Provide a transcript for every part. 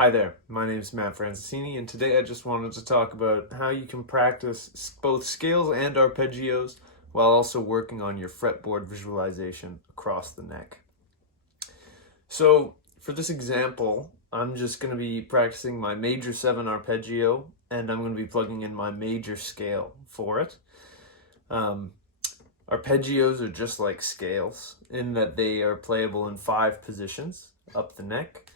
Hi there, my name is Matt Franceschini, and today I just wanted to talk about how you can practice both scales and arpeggios while also working on your fretboard visualization across the neck. So for this example, I'm just going to be practicing my major 7 arpeggio, and I'm going to be plugging in my major scale for it. Arpeggios are just like scales in that they are playable in 5 positions up the neck.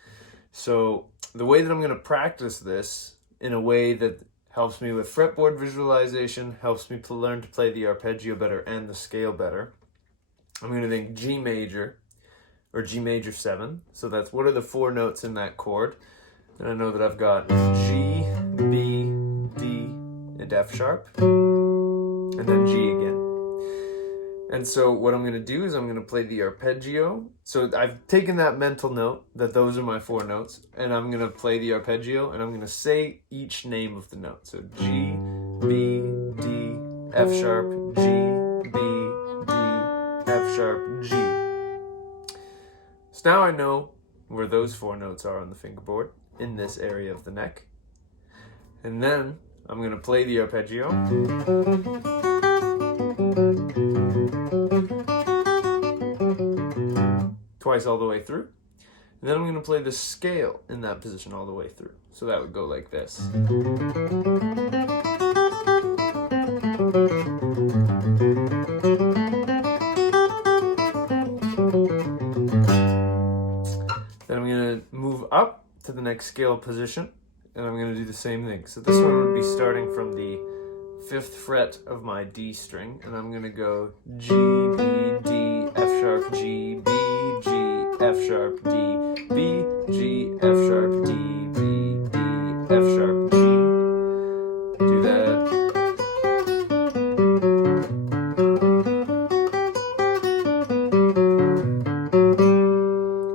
So the way that I'm going to practice this in a way that helps me with fretboard visualization, helps me to learn to play the arpeggio better and the scale better, I'm going to think G major or G major 7. So that's what are the 4 notes in that chord. And I know that I've got G, B, D, and F sharp, and then G again. And so what I'm going to do is I'm going to play the arpeggio. So I've taken that mental note that those are my 4 notes, and I'm going to play the arpeggio, and I'm going to say each name of the note. So G, B, D, F sharp, G, B, D, F sharp, G. So now I know where those 4 notes are on the fingerboard in this area of the neck. And then I'm going to play the arpeggio. Twice all the way through. And then I'm going to play the scale in that position all the way through. So that would go like this. Then I'm going to move up to the next scale position, and I'm going to do the same thing. So this one would be starting from the 5th fret of my D string, and I'm going to go G, B, D, F sharp, G, B, G, F sharp, D, B, G, F sharp, D, B, D, F sharp, G. Do that.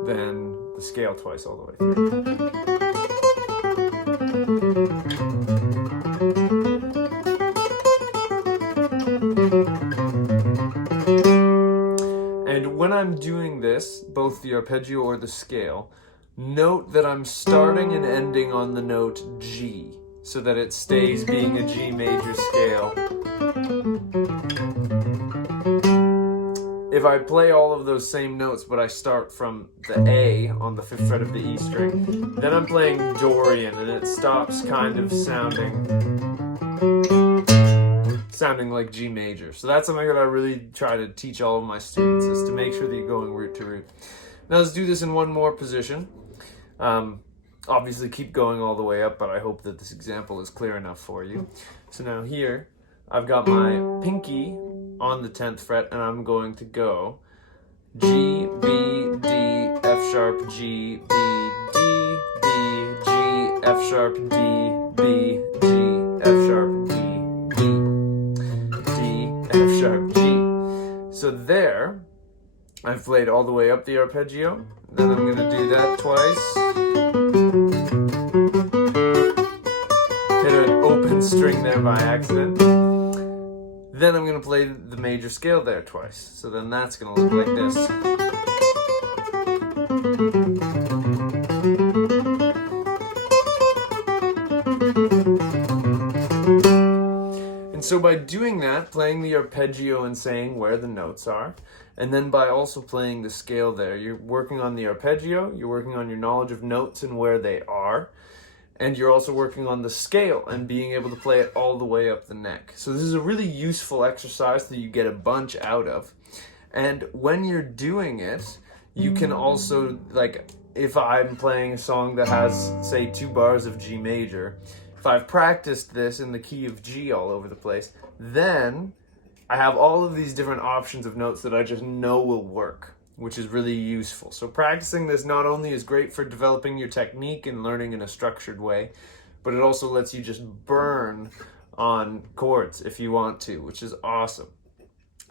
Then the scale twice all the way through. And when I'm doing this, both the arpeggio or the scale, note that I'm starting and ending on the note G, so that it stays being a G major scale. If I play all of those same notes, but I start from the A on the 5th fret of the E string, then I'm playing Dorian, and it stops kind of sounding like G major. So that's something that I really try to teach all of my students, is to make sure that you're going root to root. Now let's do this in one more position. Obviously keep going all the way up, but I hope that this example is clear enough for you. So now here, I've got my pinky on the 10th fret, and I'm going to go G, B, D, F sharp, G, B, D, B, G, F sharp, D, B, G, F sharp, D, B, D, F sharp, G. So there, I've played all the way up the arpeggio. Then I'm going to do that twice. Hit an open string there by accident. Then I'm going to play the major scale there twice. So then that's going to look like this. And so by doing that, playing the arpeggio and saying where the notes are, and then by also playing the scale there, you're working on the arpeggio, you're working on your knowledge of notes and where they are, and you're also working on the scale and being able to play it all the way up the neck. So this is a really useful exercise that you get a bunch out of. And when you're doing it, you can also, like, if I'm playing a song that has, say, 2 bars of G major, if I've practiced this in the key of G all over the place, then I have all of these different options of notes that I just know will work, which is really useful. So practicing this not only is great for developing your technique and learning in a structured way, but it also lets you just burn on chords if you want to, which is awesome.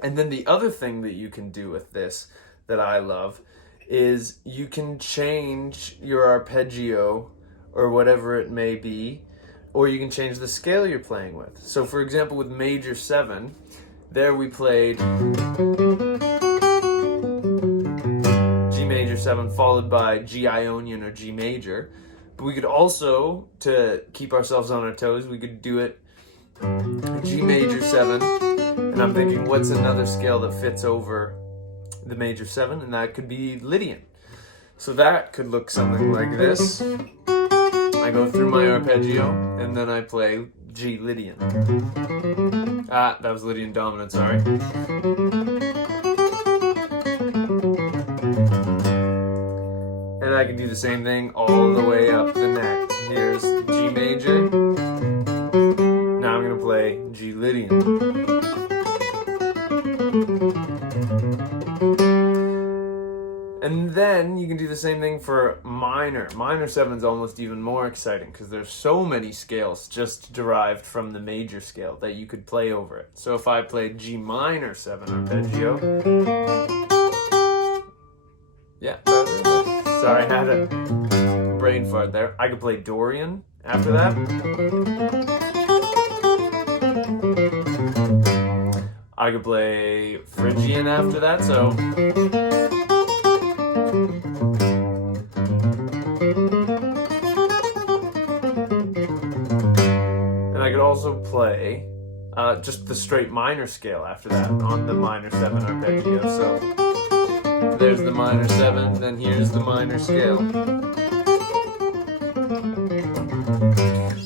And then the other thing that you can do with this that I love is you can change your arpeggio or whatever it may be, or you can change the scale you're playing with. So for example, with major 7, there we played G major 7 followed by G Ionian or G major. But we could also, to keep ourselves on our toes, we could do it G major 7. And I'm thinking, what's another scale that fits over the major 7? And that could be Lydian. So that could look something like this. I go through my arpeggio, and then I play G Lydian. That was Lydian dominant, sorry. And I can do the same thing all the way up the neck. Here's G major. Now I'm going to play G Lydian. And then you can do the same thing for minor. Minor 7 is almost even more exciting because there's so many scales just derived from the major scale that you could play over it. So if I played G minor 7 arpeggio, yeah, sorry, I had a brain fart there. I could play Dorian after that. I could play Phrygian after that, so I could also play just the straight minor scale after that on the minor 7 arpeggio. So there's the minor 7, then here's the minor scale.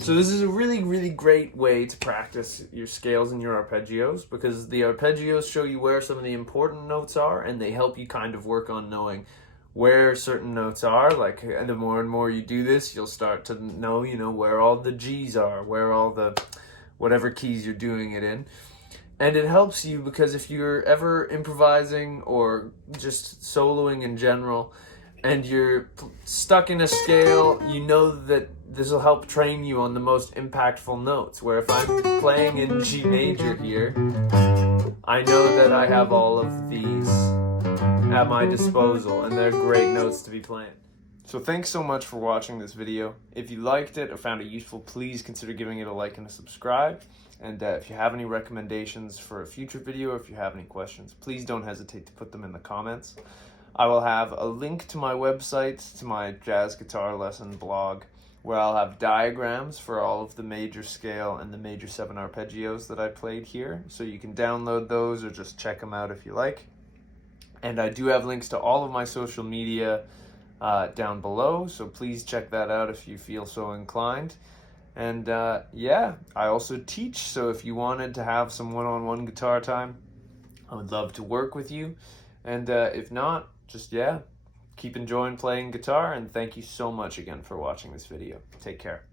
So this is a really, really great way to practice your scales and your arpeggios, because the arpeggios show you where some of the important notes are, and they help you kind of work on knowing where certain notes are. Like, the more and more you do this, you'll start to know, where all the G's are, where all the whatever keys you're doing it in. And it helps you because if you're ever improvising or just soloing in general and you're stuck in a scale, you know that this will help train you on the most impactful notes. Where if I'm playing in G major here, I know that I have all of these at my disposal, and they're great notes to be playing. So thanks so much for watching this video. If you liked it or found it useful, please consider giving it a like and a subscribe. And if you have any recommendations for a future video, or if you have any questions, please don't hesitate to put them in the comments. I will have a link to my website, to my jazz guitar lesson blog, where I'll have diagrams for all of the major scale and the major 7 arpeggios that I played here. So you can download those or just check them out if you like. And I do have links to all of my social media down below, so please check that out if you feel so inclined. And yeah, I also teach, so if you wanted to have some one-on-one guitar time, I would love to work with you. And if not, just keep enjoying playing guitar, and thank you so much again for watching this video. Take care.